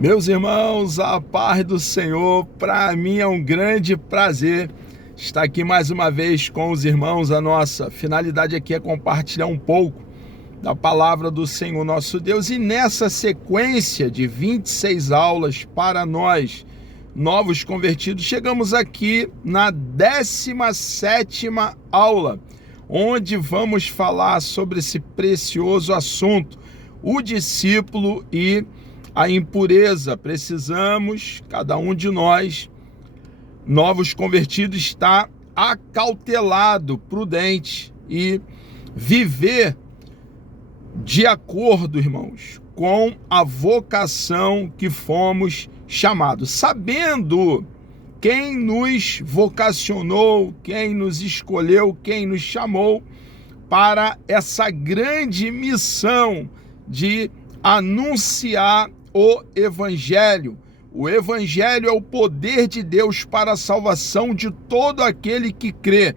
Meus irmãos, a paz do Senhor, para mim é um grande prazer estar aqui mais uma vez com os irmãos. A nossa finalidade aqui é compartilhar um pouco da palavra do Senhor nosso Deus, e nessa sequência de 26 aulas para nós, novos convertidos, chegamos aqui na 17ª aula, onde vamos falar sobre esse precioso assunto, o discípulo e a impureza. Precisamos, cada um de nós, novos convertidos, estar acautelado, prudente e viver de acordo, irmãos, com a vocação que fomos chamados, sabendo quem nos vocacionou, quem nos escolheu, quem nos chamou para essa grande missão de anunciar o Evangelho. O Evangelho é o poder de Deus para a salvação de todo aquele que crê.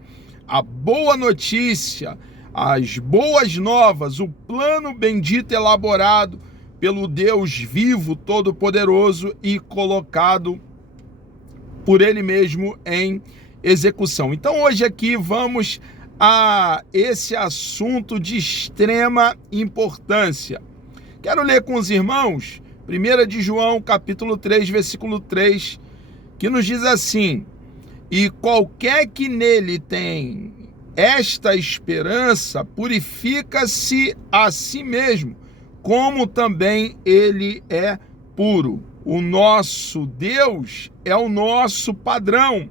A boa notícia, as boas novas, o plano bendito elaborado pelo Deus vivo, todo-poderoso e colocado por Ele mesmo em execução. Então hoje aqui vamos a esse assunto de extrema importância. Quero ler com os irmãos 1 de João, capítulo 3, versículo 3, que nos diz assim: e qualquer que nele tem esta esperança, purifica-se a si mesmo, como também ele é puro. O nosso Deus é o nosso padrão,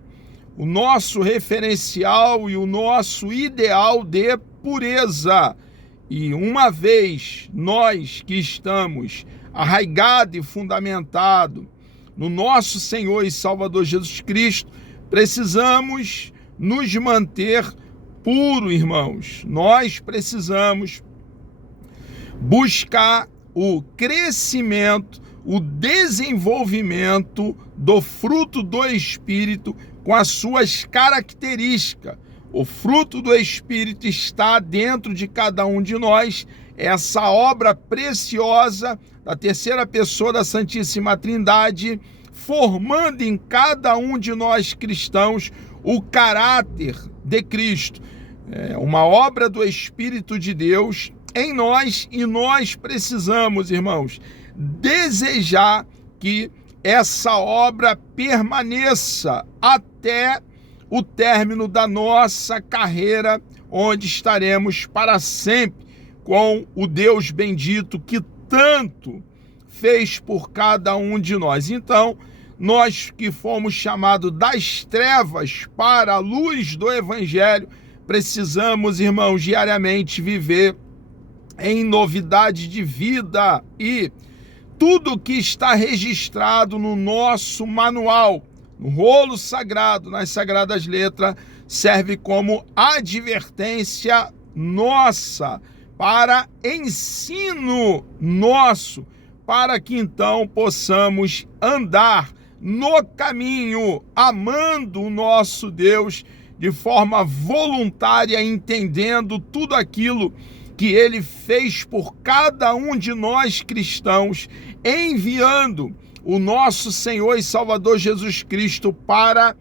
o nosso referencial e o nosso ideal de pureza. E uma vez nós que estamos arraigados e fundamentados no nosso Senhor e Salvador Jesus Cristo, precisamos nos manter puros, irmãos. Nós precisamos buscar o crescimento, o desenvolvimento do fruto do Espírito com as suas características. O fruto do Espírito está dentro de cada um de nós, essa obra preciosa da terceira pessoa da Santíssima Trindade, formando em cada um de nós cristãos o caráter de Cristo. É uma obra do Espírito de Deus em nós, e nós precisamos, irmãos, desejar que essa obra permaneça até o término da nossa carreira, onde estaremos para sempre com o Deus bendito que tanto fez por cada um de nós. Então, nós que fomos chamados das trevas para a luz do Evangelho, precisamos, irmãos, diariamente viver em novidade de vida, e tudo que está registrado no nosso manual, no rolo sagrado, nas sagradas letras, serve como advertência nossa, para ensino nosso, para que então possamos andar no caminho, amando o nosso Deus de forma voluntária, entendendo tudo aquilo que Ele fez por cada um de nós cristãos, enviando o nosso Senhor e Salvador Jesus Cristo para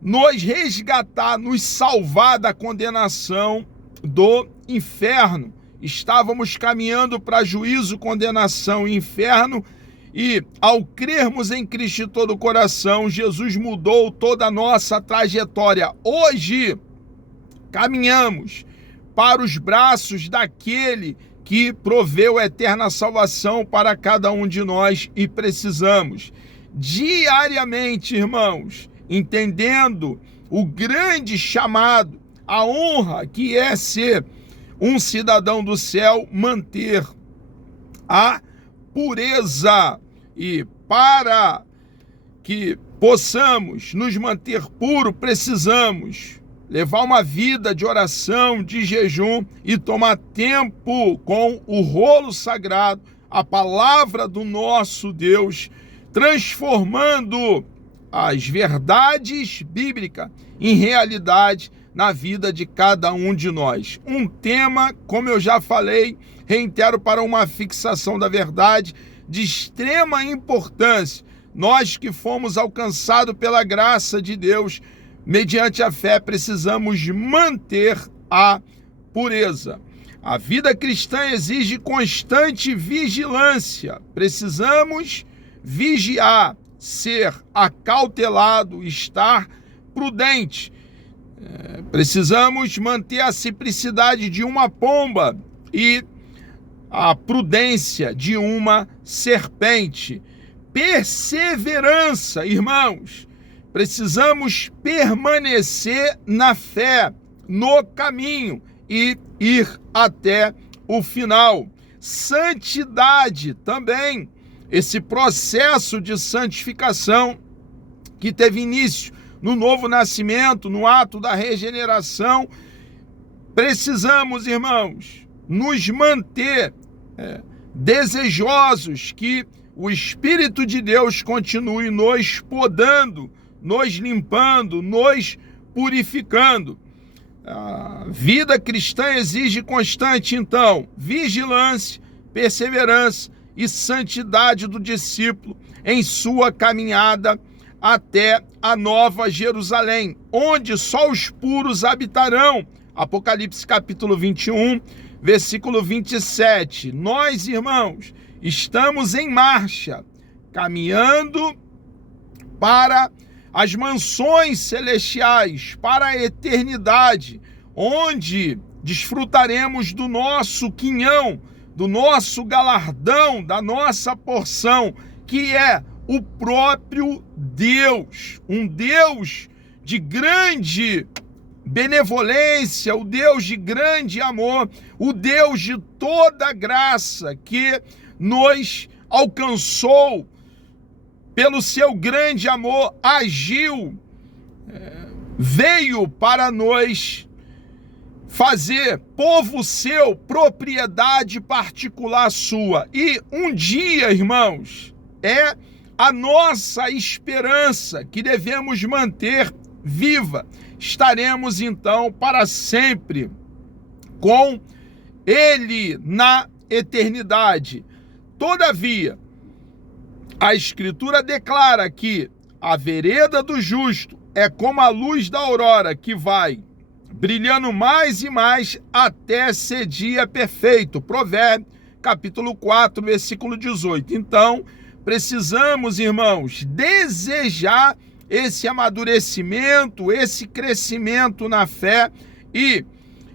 nos resgatar, nos salvar da condenação do inferno. Estávamos caminhando para juízo, condenação e inferno, e ao crermos em Cristo de todo o coração, Jesus mudou toda a nossa trajetória. Hoje caminhamos para os braços daquele que proveu a eterna salvação para cada um de nós, e precisamos diariamente, irmãos, entendendo o grande chamado, a honra que é ser um cidadão do céu, manter a pureza. E para que possamos nos manter puros, precisamos levar uma vida de oração, de jejum, e tomar tempo com o rolo sagrado, a palavra do nosso Deus, transformando as verdades bíblicas em realidade na vida de cada um de nós. Um tema, como eu já falei, reitero, para uma fixação da verdade, de extrema importância. Nós que fomos alcançados pela graça de Deus, mediante a fé, precisamos manter a pureza. A vida cristã exige constante vigilância. Precisamos vigiar, ser acautelado, estar prudente. Precisamos manter a simplicidade de uma pomba e a prudência de uma serpente. Perseverança, irmãos. Precisamos permanecer na fé, no caminho e ir até o final. Santidade também. Esse processo de santificação que teve início no novo nascimento, no ato da regeneração. Precisamos, irmãos, nos manter desejosos que o Espírito de Deus continue nos podando, nos limpando, nos purificando. A vida cristã exige constante, então, vigilância, perseverança e santidade do discípulo em sua caminhada até a Nova Jerusalém, onde só os puros habitarão. Apocalipse capítulo 21, versículo 27. Nós, irmãos, estamos em marcha, caminhando para as mansões celestiais, para a eternidade, onde desfrutaremos do nosso quinhão, do nosso galardão, da nossa porção, que é o próprio Deus, um Deus de grande benevolência, o Deus de grande amor, o Deus de toda graça que nos alcançou pelo seu grande amor, agiu, veio para nos fazer povo seu, propriedade particular sua. E um dia, irmãos, é a nossa esperança que devemos manter viva. Estaremos então para sempre com Ele na eternidade. Todavia, a Escritura declara que a vereda do justo é como a luz da aurora, que vai brilhando mais e mais até ser dia perfeito. Provérbios, capítulo 4, versículo 18. Então, precisamos, irmãos, desejar esse amadurecimento, esse crescimento na fé e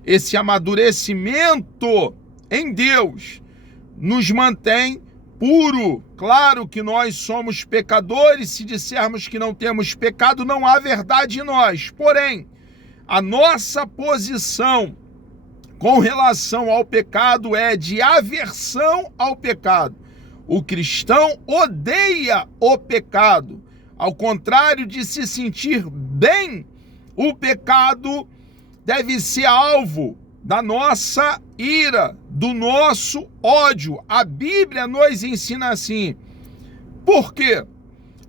esse amadurecimento em Deus nos mantém puro. Claro que nós somos pecadores, se dissermos que não temos pecado, não há verdade em nós. Porém, a nossa posição com relação ao pecado é de aversão ao pecado. O cristão odeia o pecado. Ao contrário de se sentir bem, o pecado deve ser alvo da nossa ira, do nosso ódio. A Bíblia nos ensina assim. Por quê?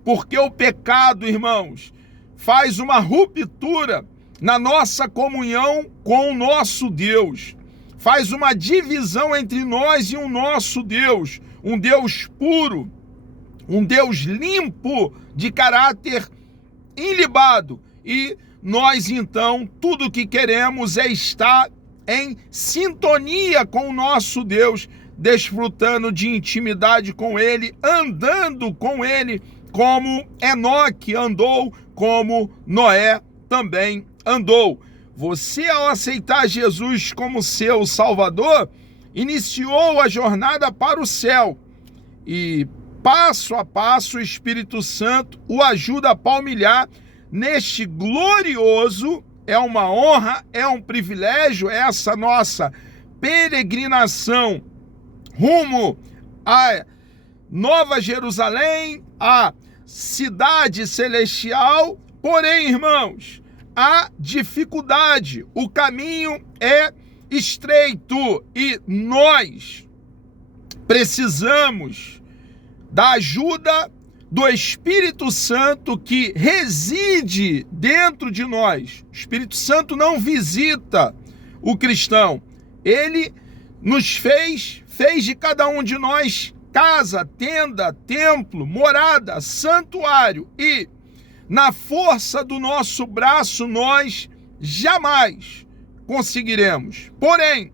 Porque o pecado, irmãos, faz uma ruptura na nossa comunhão com o nosso Deus. Faz uma divisão entre nós e o nosso Deus. Um Deus puro, um Deus limpo, de caráter ilibado. E nós, então, tudo o que queremos é estar em sintonia com o nosso Deus, desfrutando de intimidade com Ele, andando com Ele, como Enoque andou, como Noé também andou. Você, ao aceitar Jesus como seu Salvador, iniciou a jornada para o céu. E passo a passo o Espírito Santo o ajuda a palmilhar neste glorioso, é uma honra, é um privilégio, essa nossa peregrinação rumo à Nova Jerusalém, à cidade celestial. Porém, irmãos, há dificuldade, o caminho é estreito e nós precisamos da ajuda do Espírito Santo que reside dentro de nós. O Espírito Santo não visita o cristão. Ele nos fez de cada um de nós casa, tenda, templo, morada, santuário e na força do nosso braço nós jamais conseguiremos. Porém,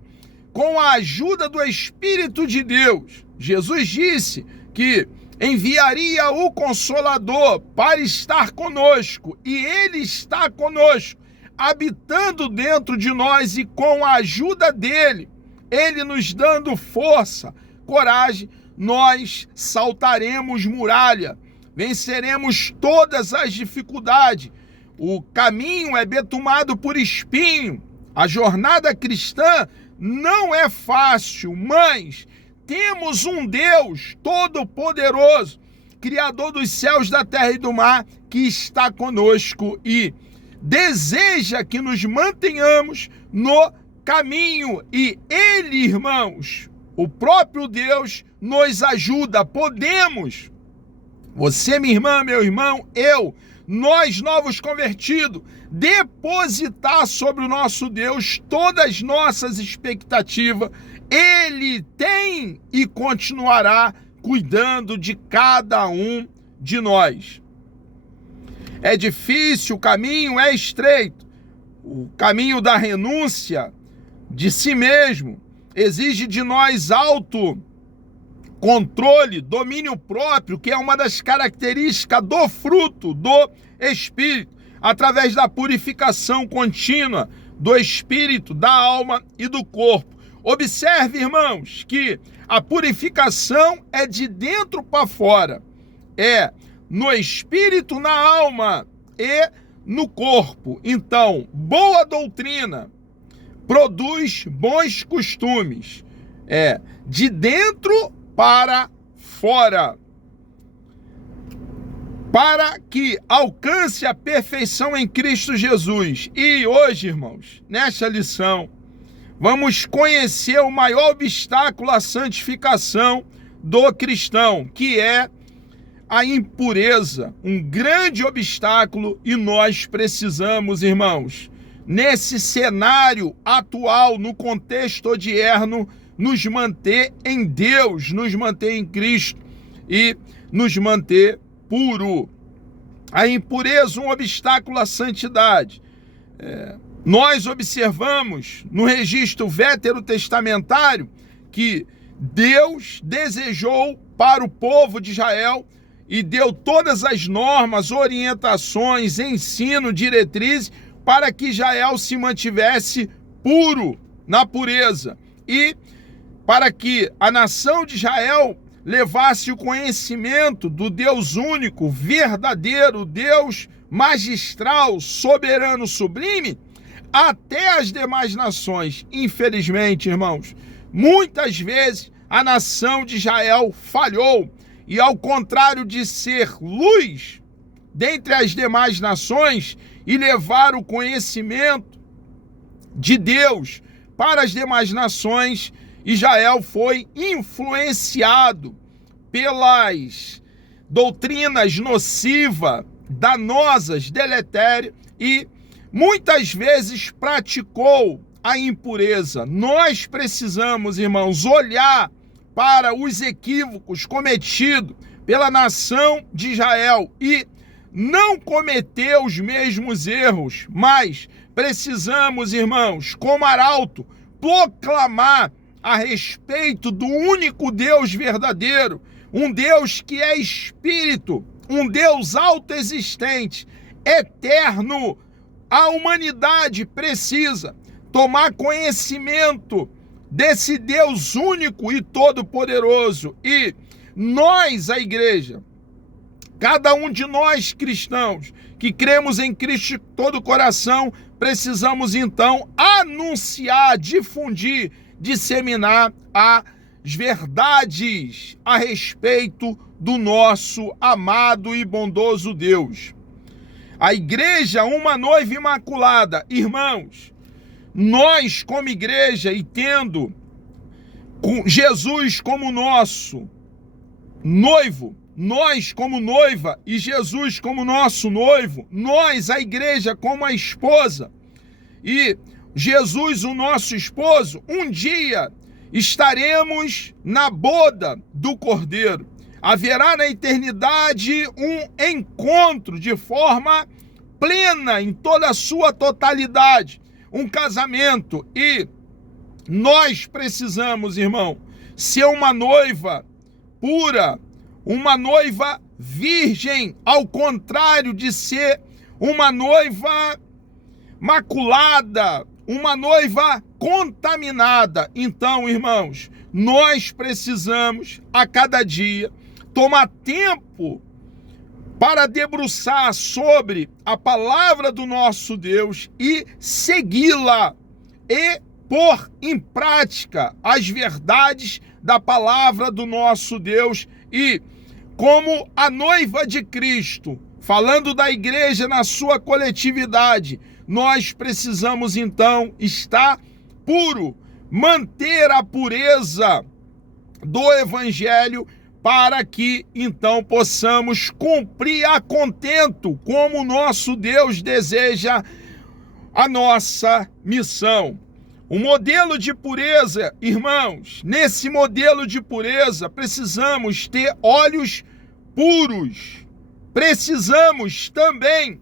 com a ajuda do Espírito de Deus, Jesus disse que enviaria o Consolador para estar conosco, e Ele está conosco, habitando dentro de nós, e com a ajuda dEle, Ele nos dando força, coragem, nós saltaremos muralha, venceremos todas as dificuldades. O caminho é betumado por espinho, a jornada cristã não é fácil, mas temos um Deus todo-poderoso, Criador dos céus, da terra e do mar, que está conosco e deseja que nos mantenhamos no caminho. E Ele, irmãos, o próprio Deus, nos ajuda. Podemos, você, minha irmã, meu irmão, nós novos convertidos, depositar sobre o nosso Deus todas as nossas expectativas. Ele tem e continuará cuidando de cada um de nós. É difícil, o caminho é estreito. O caminho da renúncia de si mesmo exige de nós autocontrole, domínio próprio, que é uma das características do fruto do Espírito, através da purificação contínua do espírito, da alma e do corpo. Observe, irmãos, que a purificação é de dentro para fora, é no espírito, na alma e no corpo. Então, boa doutrina produz bons costumes, é de dentro para fora, para que alcance a perfeição em Cristo Jesus. E hoje, irmãos, nesta lição, vamos conhecer o maior obstáculo à santificação do cristão, que é a impureza, um grande obstáculo, e nós precisamos, irmãos, nesse cenário atual, no contexto odierno, nos manter em Deus, nos manter em Cristo e nos manter puro. A impureza, um obstáculo à santidade. Nós observamos no registro veterotestamentário que Deus desejou para o povo de Israel e deu todas as normas, orientações, ensino, diretrizes para que Israel se mantivesse puro, na pureza, e para que a nação de Israel levasse o conhecimento do Deus único, verdadeiro, Deus magistral, soberano, sublime, até as demais nações. Infelizmente, irmãos, muitas vezes a nação de Israel falhou e, ao contrário de ser luz dentre as demais nações e levar o conhecimento de Deus para as demais nações, Israel foi influenciado pelas doutrinas nocivas, danosas, deletérias, e muitas vezes praticou a impureza. Nós precisamos, irmãos, olhar para os equívocos cometidos pela nação de Israel e não cometer os mesmos erros, mas precisamos, irmãos, como arauto, proclamar a respeito do único Deus verdadeiro, um Deus que é espírito, um Deus autoexistente, eterno. A humanidade precisa tomar conhecimento desse Deus único e todo-poderoso. E nós, a igreja, cada um de nós cristãos que cremos em Cristo de todo o coração, precisamos então anunciar, difundir, disseminar as verdades a respeito do nosso amado e bondoso Deus. A igreja, uma noiva imaculada. Irmãos, nós como igreja e tendo Jesus como nosso noivo, nós como noiva e Jesus como nosso noivo, nós, a igreja, como a esposa, e Jesus, o nosso esposo, um dia estaremos na boda do Cordeiro. Haverá na eternidade um encontro de forma plena, em toda a sua totalidade, um casamento. E nós precisamos, irmão, ser uma noiva pura, uma noiva virgem, ao contrário de ser uma noiva maculada, uma noiva contaminada. Então, irmãos, nós precisamos a cada dia tomar tempo para debruçar sobre a palavra do nosso Deus e segui-la e pôr em prática as verdades da palavra do nosso Deus. E como a noiva de Cristo, falando da igreja na sua coletividade, nós precisamos então estar puro, manter a pureza do evangelho, para que então possamos cumprir a contento, como o nosso Deus deseja, a nossa missão. O modelo de pureza, irmãos, nesse modelo de pureza precisamos ter olhos puros, precisamos também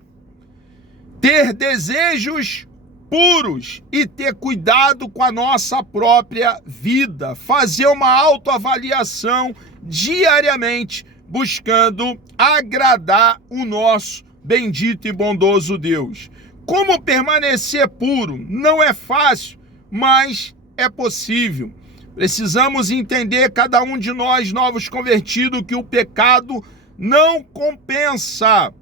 ter desejos puros e ter cuidado com a nossa própria vida, fazer uma autoavaliação diariamente, buscando agradar o nosso bendito e bondoso Deus. Como permanecer puro? Não é fácil, mas é possível. Precisamos entender, cada um de nós, novos convertidos, que o pecado não compensa.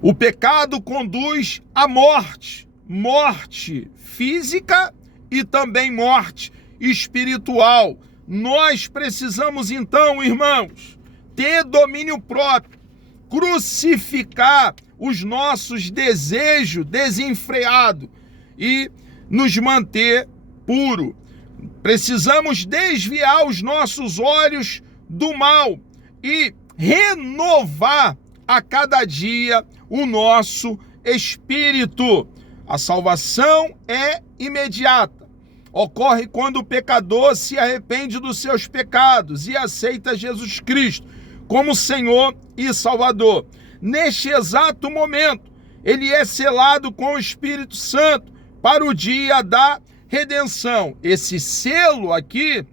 O pecado conduz à morte, morte física e também morte espiritual. Nós precisamos então, irmãos, ter domínio próprio, crucificar os nossos desejos desenfreados e nos manter puro. Precisamos desviar os nossos olhos do mal e renovar a cada dia o nosso espírito. A salvação é imediata. Ocorre quando o pecador se arrepende dos seus pecados e aceita Jesus Cristo como Senhor e Salvador. Neste exato momento, ele é selado com o Espírito Santo para o dia da redenção. Esse selo aqui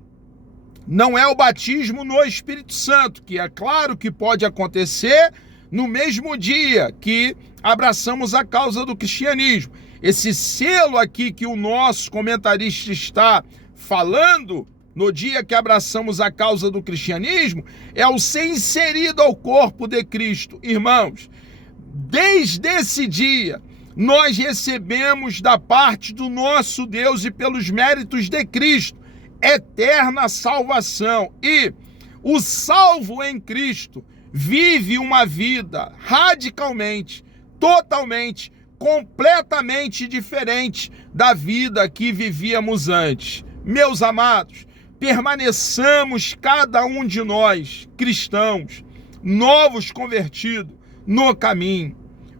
não é o batismo no Espírito Santo, que é claro que pode acontecer no mesmo dia que abraçamos a causa do cristianismo. Esse selo aqui que o nosso comentarista está falando, no dia que abraçamos a causa do cristianismo, é o ser inserido ao corpo de Cristo. Irmãos, desde esse dia, nós recebemos da parte do nosso Deus e pelos méritos de Cristo eterna salvação. E o salvo em Cristo vive uma vida radicalmente, totalmente, completamente diferente da vida que vivíamos antes. Meus amados, permaneçamos cada um de nós, cristãos, novos convertidos, no caminho.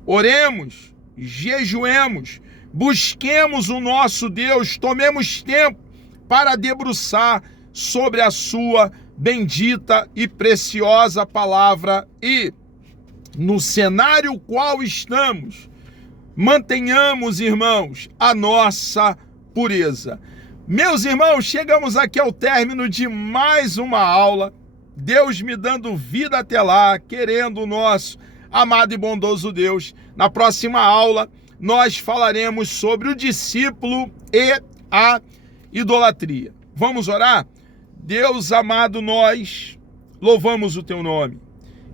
Oremos, jejuemos, busquemos o nosso Deus, tomemos tempo para debruçar sobre a sua bendita e preciosa palavra. E no cenário qual estamos, mantenhamos, irmãos, a nossa pureza. Meus irmãos, chegamos aqui ao término de mais uma aula. Deus me dando vida até lá, querendo o nosso amado e bondoso Deus. Na próxima aula, nós falaremos sobre o discípulo e a idolatria. Vamos orar? Deus amado, nós louvamos o teu nome.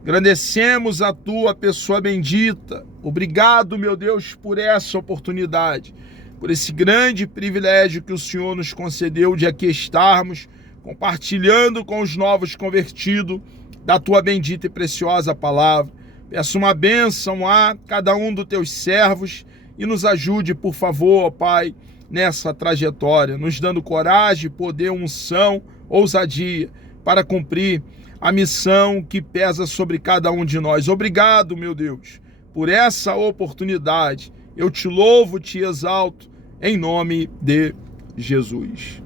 Agradecemos a tua pessoa bendita. Obrigado, meu Deus, por essa oportunidade, por esse grande privilégio que o Senhor nos concedeu de aqui estarmos, compartilhando com os novos convertidos da tua bendita e preciosa palavra. Peço uma bênção a cada um dos teus servos e nos ajude, por favor, ó Pai, nessa trajetória, nos dando coragem, poder, unção, ousadia para cumprir a missão que pesa sobre cada um de nós. Obrigado, meu Deus, por essa oportunidade. Eu te louvo, te exalto, em nome de Jesus.